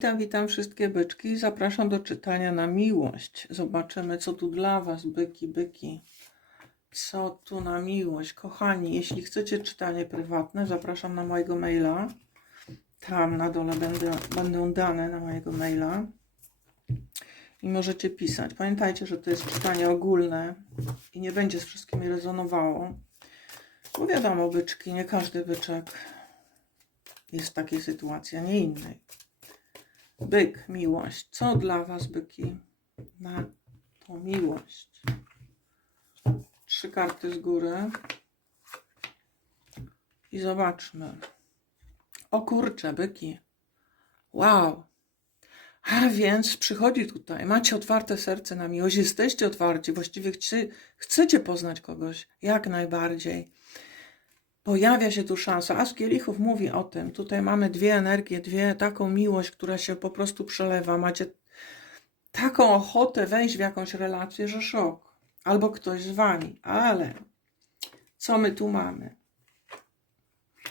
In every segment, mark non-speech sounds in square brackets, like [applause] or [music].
Witam, witam wszystkie byczki. Zapraszam do czytania na miłość. Zobaczymy, co tu dla Was, byki, byki. Co tu na miłość. Kochani, jeśli chcecie czytanie prywatne, zapraszam na mojego maila. Tam na dole będę, będą dane na mojego maila. I możecie pisać. Pamiętajcie, że to jest czytanie ogólne i nie będzie z wszystkimi rezonowało. Bo wiadomo, byczki, nie każdy byczek jest w takiej sytuacji, a nie innej. Byk, miłość. Co dla Was, byki, na tą miłość? Trzy karty z góry. I zobaczmy. O kurcze, byki. Wow. A więc przychodzi tutaj. Macie otwarte serce na miłość. Jesteście otwarci. Właściwie chcie, chcecie poznać kogoś. Jak najbardziej. Pojawia się tu szansa. A z kielichów mówi o tym. Tutaj mamy dwie energie, dwie, taką miłość, która się po prostu przelewa. Macie taką ochotę wejść w jakąś relację, że szok. Albo ktoś z wami. Ale co my tu mamy?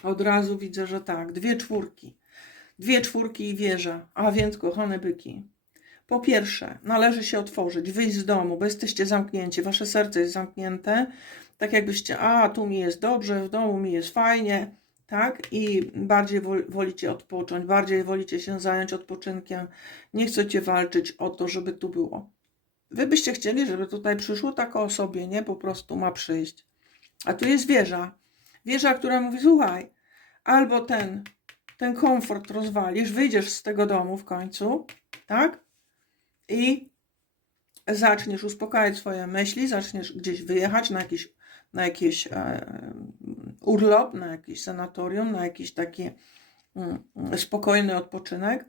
Od razu widzę, że tak. Dwie czwórki. Dwie czwórki i wieża. A więc, kochane byki, po pierwsze, należy się otworzyć, wyjść z domu, bo jesteście zamknięci, wasze serce jest zamknięte, tak jakbyście, a tu mi jest dobrze, w domu mi jest fajnie, tak? I bardziej wol, wolicie odpocząć, bardziej wolicie się zająć odpoczynkiem, nie chcecie walczyć o to, żeby tu było. Wy byście chcieli, żeby tutaj przyszło taka osobie, nie? Po prostu ma przyjść. A tu jest wieża. Wieża, która mówi, słuchaj, albo ten, ten komfort rozwalisz, wyjdziesz z tego domu w końcu, tak? I zaczniesz uspokajać swoje myśli, zaczniesz gdzieś wyjechać na jakiś, na jakiś e, urlop, na jakiś sanatorium, na jakiś taki mm, spokojny odpoczynek.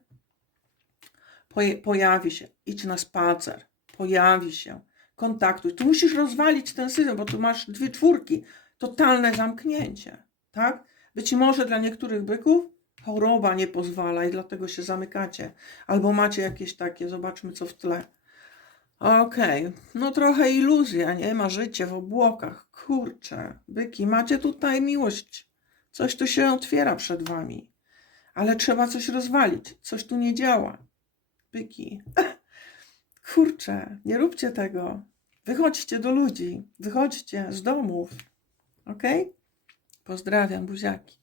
Pojawi się, idź na spacer, pojawi się, kontaktuj. Tu musisz rozwalić ten system, bo tu masz dwie czwórki, totalne zamknięcie, tak? Być może dla niektórych byków choroba nie pozwala i dlatego się zamykacie. Albo macie jakieś takie, zobaczmy co w tle. Okej, no trochę iluzja, nie? Marzycie w obłokach. Kurczę, byki, macie tutaj miłość. Coś tu się otwiera przed wami. Ale trzeba coś rozwalić. Coś tu nie działa. Byki. [laughs] Kurczę, nie róbcie tego. Wychodźcie do ludzi. Wychodźcie z domów. Ok? Pozdrawiam, buziaki.